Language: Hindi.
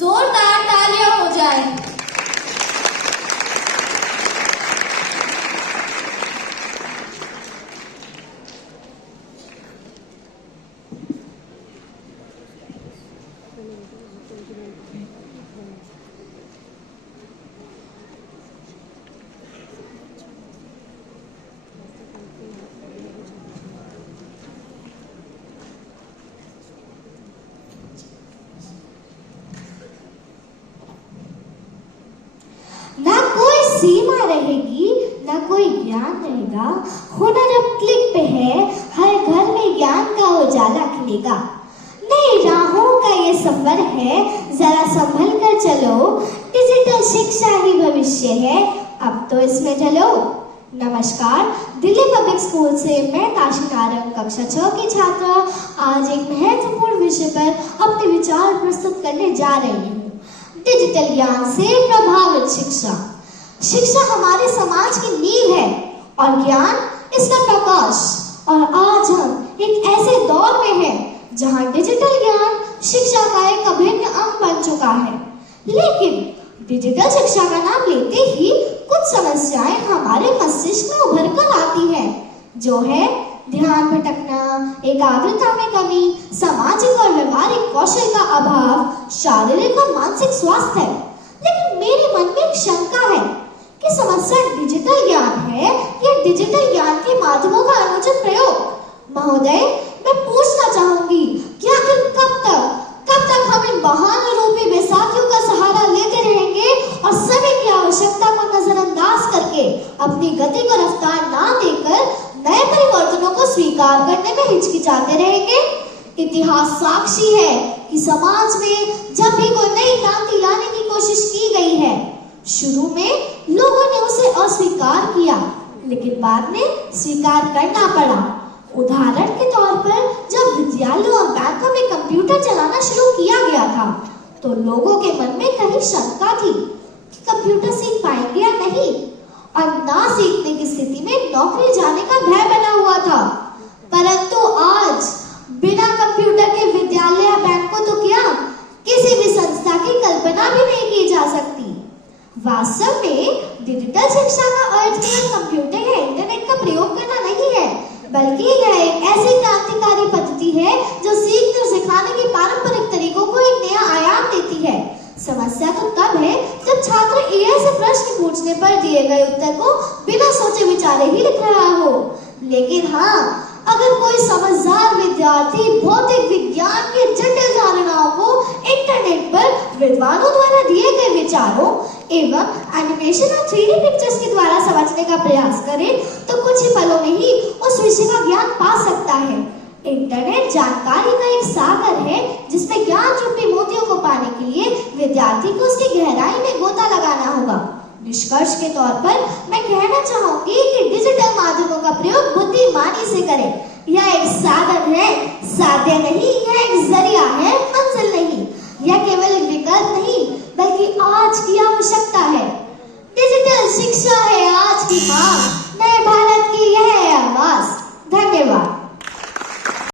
जोरदार तालियां हो जाए। ना कोई सीमा रहेगी, ना कोई ज्ञान रहेगा। हुनर अब क्लिक पे है, हर घर में ज्ञान का उजाला खिलेगा। नई राहों का ये सफर है, जरा संभल कर चलो। डिजिटल शिक्षा ही भविष्य है, अब तो इसमें चलो। नमस्कार, दिल्ली पब्लिक स्कूल से मैं काशी नारंग कक्षा 6 की छात्रा आज एक महत्वपूर्ण विषय पर अपने विचार प्रस्तुत करने जा रही हूँ। डिजिटल ज्ञान से प्रभावित शिक्षा। शिक्षा हमारे समाज की नींव है और ज्ञान इसका प्रकाश। और आज हम एक ऐसे दौर में हैं जहां डिजिटल ज्ञान शिक्षा का एक अभिन्न अंग बन चुका है। लेकिन डिजिटल शिक्षा का नाम लेते ही कुछ समस्याएं हमारे मस्तिष्क में उभर कर आती हैं, जो है ध्यान भटकना, एकाग्रता में कमी, सामाजिक और व्यवहारिक कौशल का अभाव, शारीरिक और मानसिक स्वास्थ्य। लेकिन मेरे मन में एक शंका है कि समस्या डिजिटल ज्ञान है या डिजिटल ज्ञान के माध्यमों का अनुचित प्रयोग। महोदय, मैं पूछना चाहूंगी कि आखिर कब तक हम इन बहाने रूपी बैसाखियों का सहारा लेते रहेंगे और समय की आवश्यकता को नजरअंदाज करके अपनी गति को रफ्तार ना देकर नए परिवर्तनों को स्वीकार करने में हिचकिचाते रहेंगे। इतिहास साक्षी है कि समाज में जब भी कोई नई क्रांति लाने की कोशिश की गई है, शुरू में लोगों ने उसे अस्वीकार किया, लेकिन बाद में स्वीकार करना पड़ा। उदाहरण के तौर पर जब विद्यालयों और बैंकों में कंप्यूटर चलाना शुरू किया गया था, तो लोगों के मन में कहीं शंका थी कि कंप्यूटर सीख पाएंगे या नहीं, और ना सीखने की स्थिति में नौकरी जाने का भय बना हुआ था। परंतु आज बिना कंप्यूटर के विद्यालय या बैंकों तो क्या, किसी भी संस्था की कल्पना भी नहीं की जा सकती। वास्तव में डिजिटल शिक्षा का अर्थ केवल कंप्यूटर या इंटरनेट का प्रयोग करना नहीं है, बल्कि यह एक ऐसी क्रांतिकारी पद्धति है जो सीखने और सिखाने के पारंपरिक तरीकों को एक नया आयाम देती है। समस्या तो तब है जब छात्र एआई से प्रश्न पूछने पर दिए गए उत्तर को बिना सोचे विचारे ही लिख रहा हो। लेकिन हाँ, अगर कोई समझदार विद्यार्थी भौतिक विज्ञान के जटिल धारणाओं को इंटरनेट पर विद्वानों द्वारा दिए गए विचारों एवं एनिमेशन और 3D पिक्चर्स के द्वारा समझने का प्रयास करे, तो कुछ ही पलों में ही उस विषय का ज्ञान पा सकता है। इंटरनेट जानकारी का एक सागर है, जिसमें ज्ञान रूपी मोतियों को पाने के लिए विद्यार्थी को उसकी गहराई में गोता लगाना होगा। निष्कर्ष के तौर पर मैं कहना चाहूंगी कि डिजिटल माध्यमों का प्रयोग बुद्धिमानी से करें। यह एक साधन है, साध्य नहीं। यह एक जरिया है, मंजिल नहीं। यह केवल एक विकल्प नहीं, बल्कि आज की आवश्यकता है। डिजिटल शिक्षा है आज की मांग, नए भारत की यह है आवाज। धन्यवाद।